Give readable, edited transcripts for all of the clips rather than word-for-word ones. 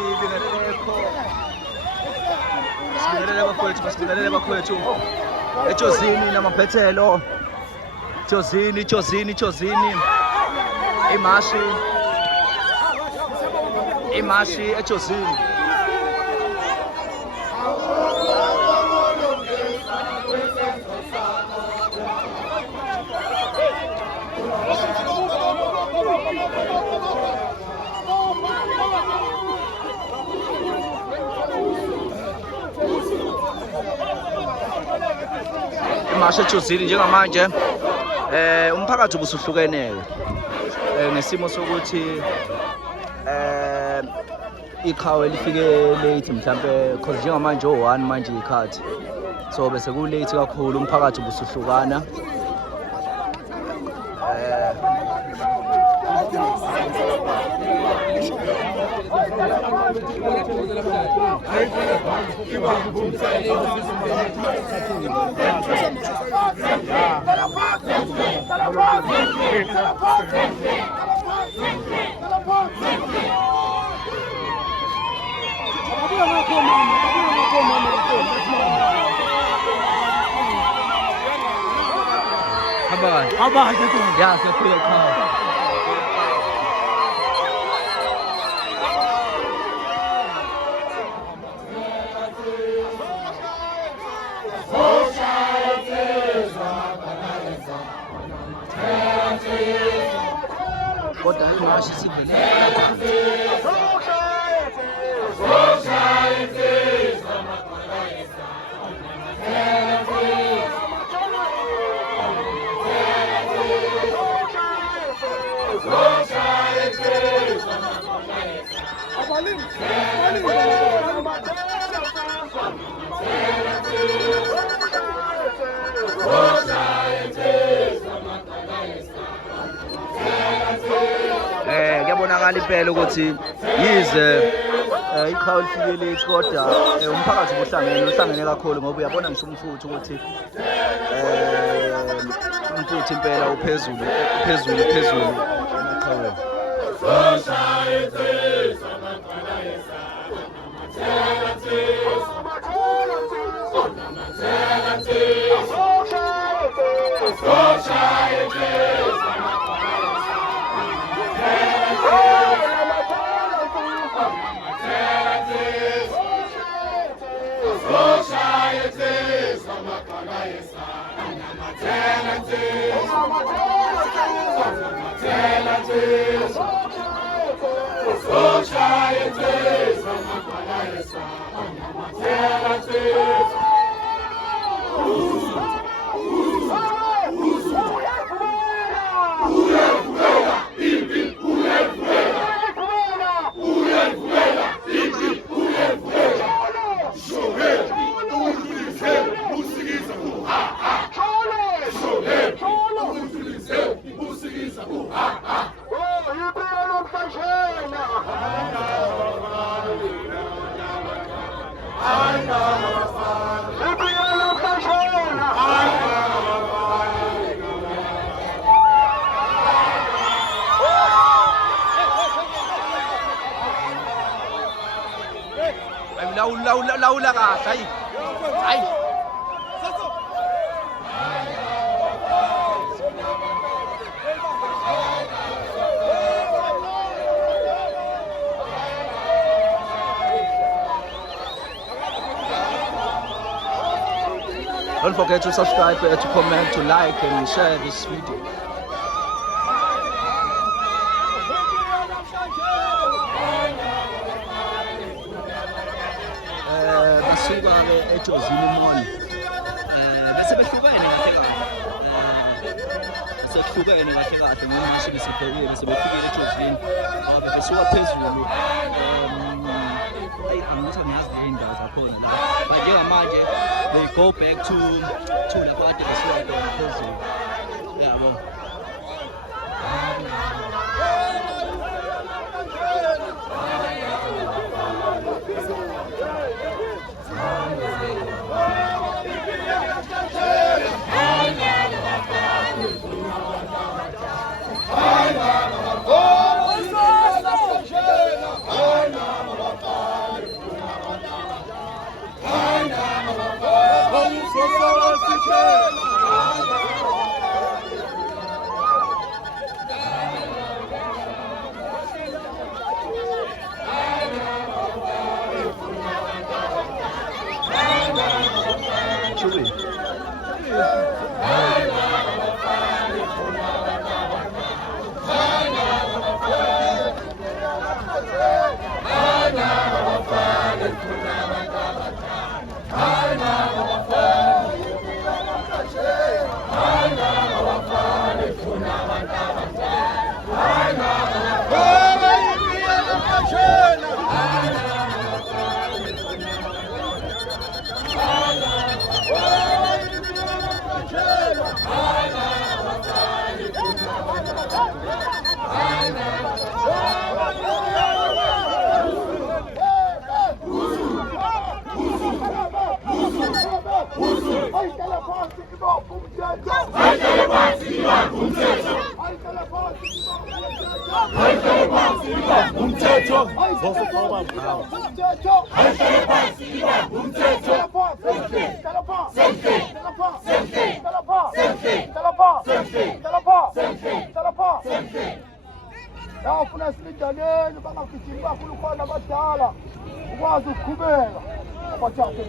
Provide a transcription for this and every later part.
sibingelelekho. Sibingelele bafowethu, basibingelele bakwethu. Ejozini namaphethelo. Jozini. Imashi ejozini. Imashi ejozini njengamanje umphakathi ubusuhlukeneke nesimo sokuthi iqhawe lifike late mhlambe cause njengamanje o1 manje ikhathi so bese ku late kakhulu umphakathi ubusuhlukana Abang, ya sepuluh kau. Kota masih sibuk. Kuyabonakala impela ukuthi yize iqhawe lifikile kodwa umphakathi uhlangene kakhulu ngoba uyabona ngisho umfutho ukuthi umfutho impela uphezulu emaqhaweni. Laula kahle hayi Don't forget to subscribe, to comment, to like and share this video. Basuka-ke ejozini mall bese behlukene kahle ngoba ngisho besibhekile bese befikile ejozini ngoba besuka phezulu angithi ngiyazi le ndawo zakhona la but njengamanje they go back to lapho kade besuka khona phezulu yabo. Yafuna silidaleni bangagijimi kakhulu khona abadala ukwazi ukuqhubeka abathathe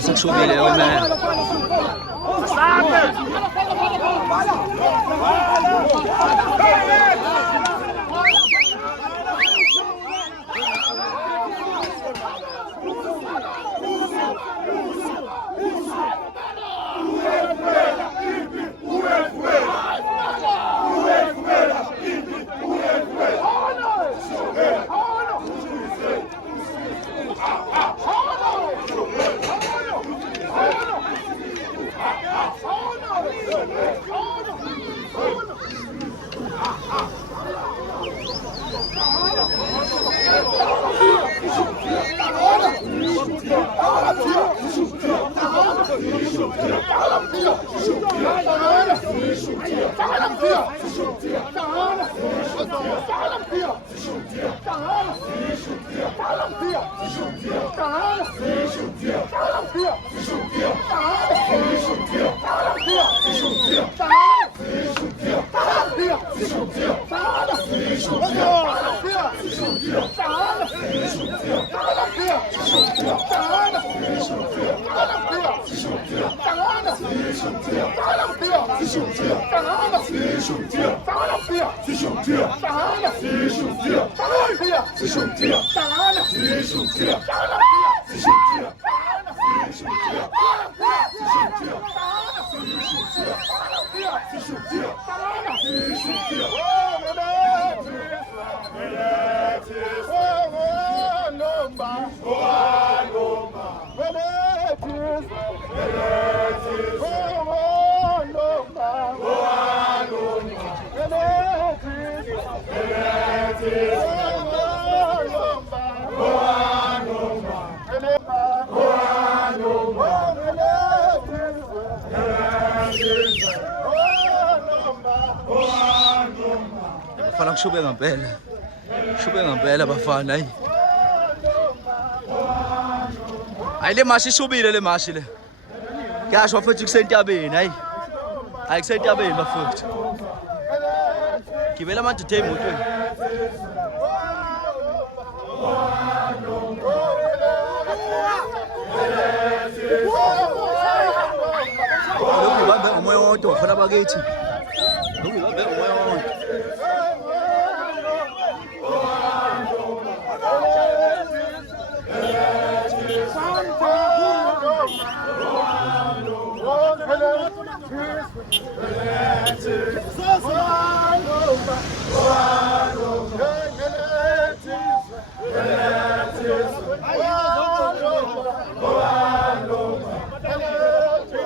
Sexuele olma. Bafana kushube ngempela. Shube ngempela bafana hayi. Hayi le mashi ishubile le mashi le. Kuyasho futhi kusentabeni hayi. Hayi kusentabeni bafowethu. Gibela amadithe emotweni. Lokhu bambe umoya wodwa ufana bakithi. Lokhu bambe umoya wodwa.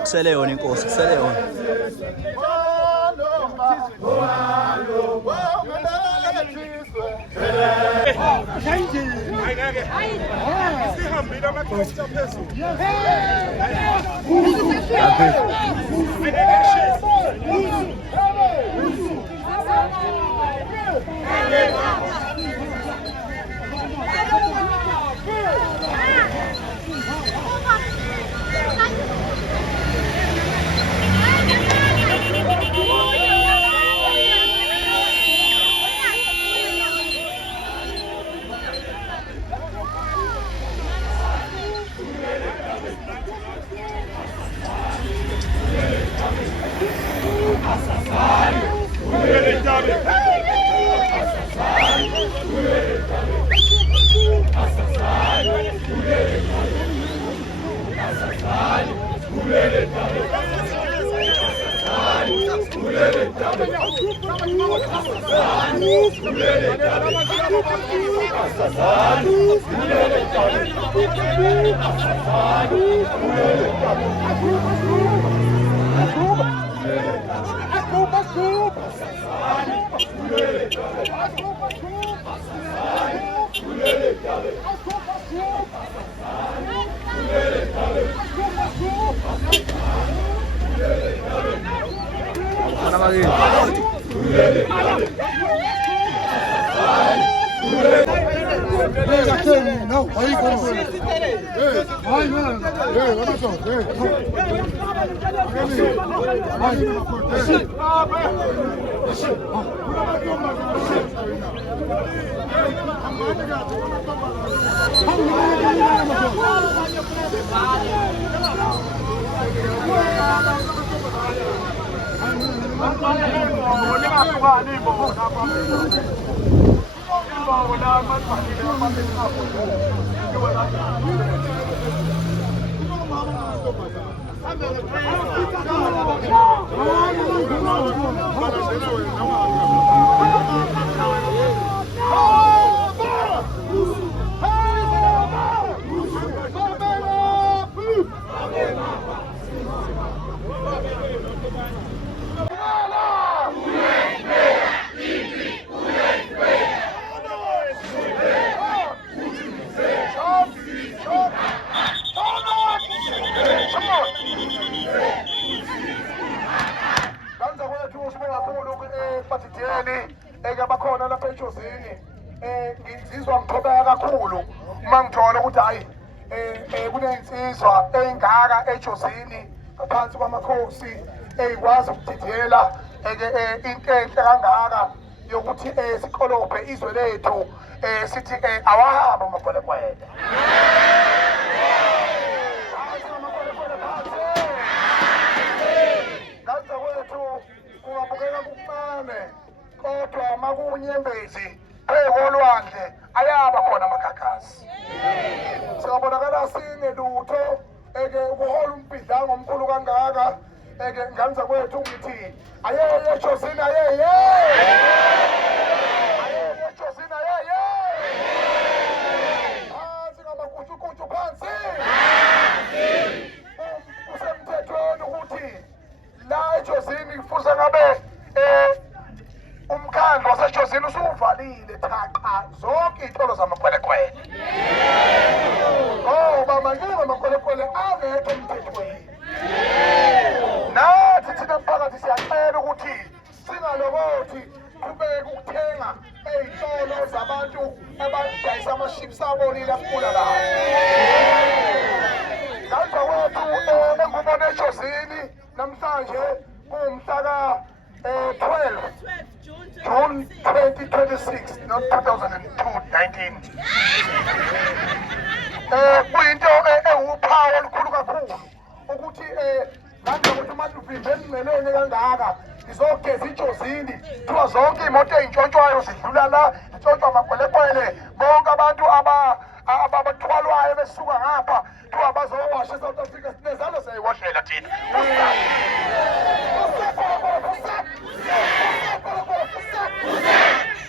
Kusele yona inkosi, kusele yona. No, why you going for it? Hey, why not? Hey, what is up? Bakhona lapha eJozini ngizizwa ngithobeka kakhulu uma ngithola ukuthi hayi kunensizwa engaka eJozini ngaphansi kwamakhosi eyikwazi ukudidiyela into enhle kangaka yokuthi sikolobhe izwe lethu sithi awahamba amagwelekwele kanza kwethu kungabukeka kuncane kodwa makunyembezi phekolwandle ayaba khona amagagasi singabonakala singelutho ukuhola umbhidlango omkhulu kangaka nganza kwethu ngithi ayeye eJozini ayeye eJozini ayeye phansi ngamakutshukutshu phansi kusemthethweni ukuthi la eJozini kufuze ngabe umkhandlu waseJozini usuvalile thaqa zonke iy'tolo zamagwelekwele ngoba maningi amagwelekwele angekho emthethweni. Nathi thina mphakathi siyacela ukuthi singalokothi qhubeke ukuthenga ey'tolo zabantu abadayisa ama-chips abonile asibulalayo. Kanza kwethu engubona eJozini namhlanje kuwumhla ka-12 June 2026, not 2019. Kuyinto ewuphawu olukhulu kakhulu ukuthi kanti ukuthi manje uvimbe emngceleni kangaka izogeza iJozini kuthiwa zonke iy'moto ey'ntshontshwayo zidlula la zitshontshwa amagwelekwele bonke abantu abathwalwayo besuka ngapha kuthiwa bazowasha eSouth Africa sinezalo siyayiwashela thina.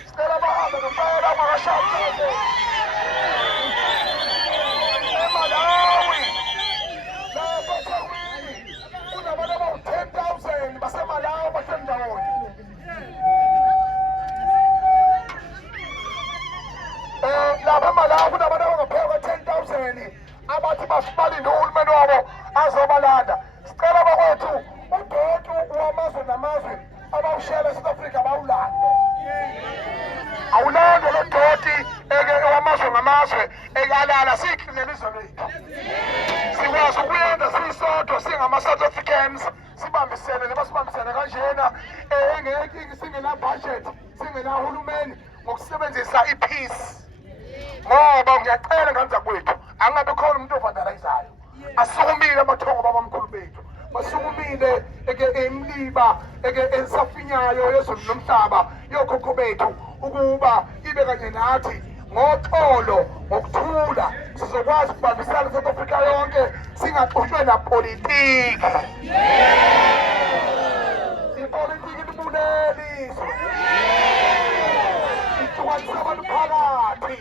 Stella bahambe ngempela makashadile eMalawi lapha eThekwini kunabantu abawu-10,000 baseMalawi bahleli ndawonye. Lapha eMalawi kunabantu abangaphezulu kwa-10,000 abathi balinde uhulumeni wabo azobalanda. Sicela bakwethu uDodu wamazwe namazwe abawushiyela eSouth Africa bawulande. Awulande lo Dodi wamazwe ngamazwe alala siyiklinele izwe lethu. Sikwazi ukuyenza siyisodwa singama-South Africans sibambisene nebasibambisene kanjena singena-budget singena-hulumeni ngokusebenzisa i-peace. Ngoba ngiyacela nganza kwethu angabe khona umuntu ovandalayizayo asukumile amathongo babamkhulu bethu basukumile imliba esafinyayo yezulu nomhlaba yokhokho bethu ukuba ibe kanye nathi ngoxolo ngokuthula sizokwazi ukubambisana South Africa yonke singaxutshwe napolitiki. Ipolitiki libuleliswe ihlukanisa abantu phakathi.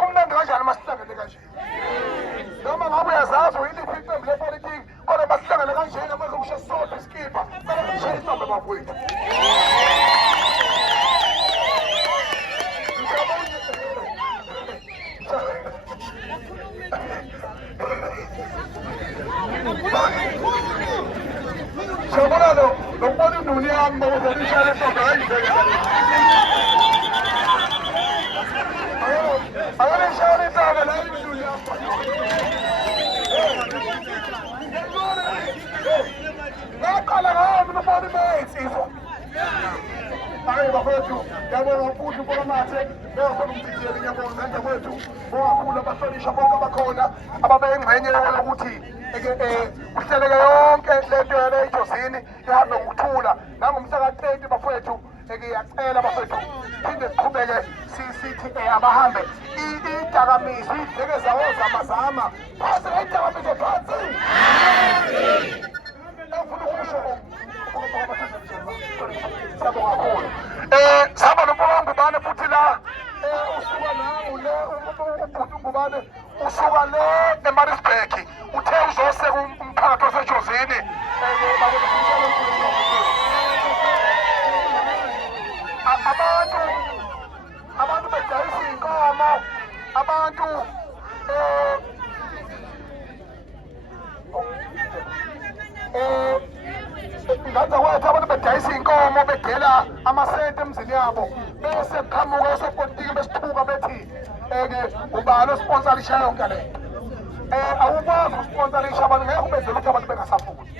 Kumnandi kanjani masihlangene kanje? Noma ngabe uyazazi uyiliphi iqembu lepolitiki kodwa masihlangene kanjena manje kusho sodwa isikipha kumele kushaye isamba bafowethu. Siyabona lo mbona induni yami bakuzwa ishaya esonto kayivele. Somebody mates izo. Hayi bafethu, yabona futhi ukuba mathe, beyofuna umdidiyeli ngiyabona ngenza kwethu, bongakhulu abahlonishwa bonke abakhona, ababeyingxenye yokuthi kuhleleke yonke lento yale ejozini ihambe ngokuthula nangomhla ka-30 bafethu ngiyacela bafethu phinde siqhubeke sithi abahambe idakamizwa idleke zawo zamazama phansi idakamizwa phansi engifuna ukusho siyabonga kakhulu sihamba nombongo ngubane futhi la usuka nawo le ubhuti ungubane usuka le eMaritzburg uthe uzoseka umphakathi wasejozini abantu bedayisa iy'nkomo abantu ngaza kwethu abantu bedayisa iy'nkomo bedela amasente emzini yabo bese kuqhamuka osopolitiki besiphuka bethi ubani osponsorisha yonke le awukwazi ukusponsorisha abantu ngeke ubenzela ukuthi abantu bengasafuni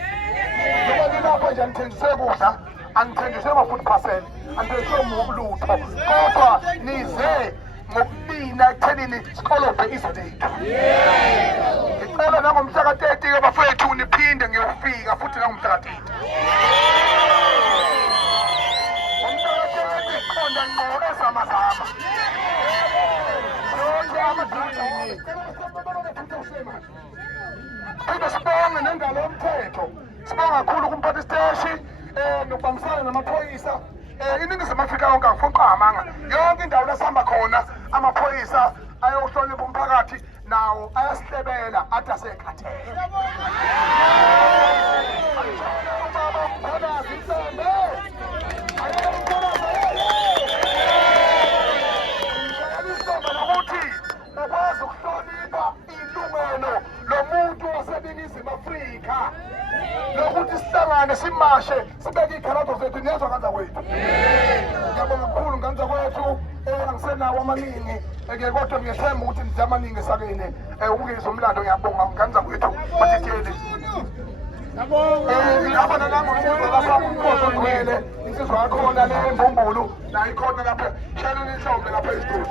ngoba ngilapho nje angithengise kudla angithengise ama-food parcel angithengise lutho kodwa nize ngokubina ekuthenini sikolobhe izwe lethu ngicela nangomhla ka-30 bafethu niphinde ngiyofika futhi nangomhla ka-30 ngomhla ka-30 qonda ngqo ezamazama phinde sibonge nendalo yomthetho sibonga kakhulu kumphathi isiteshi nokubambisana namaphoyisa iningizimu Afrika yonke angifuna uqhamanga yonke indawo lasihamba khona amaphoyisa ayohlonipha umphakathi nawo ayasihlebela athi asekhathele ukwazi ukuhlonipha ilungelo lomuntu waseNingizimu Afrika lokuthi sihlangane simashe sibeke iy'khalazo zethu niyezwa nganza kwethu ngiyabonga kakhulu nganza kwethu angisenawo amaningi kodwa ngiyethemba ukuthi nidla amaningi esakeni ukuzwa umlando ngiyabonga nganza kwethu badidiyeli ngiyabona nangonsizwa lapha umkhosi ogcwele insizwa yakhona le embumbulu nayo ikhona lapha shayelani inhlombe lapha esitoli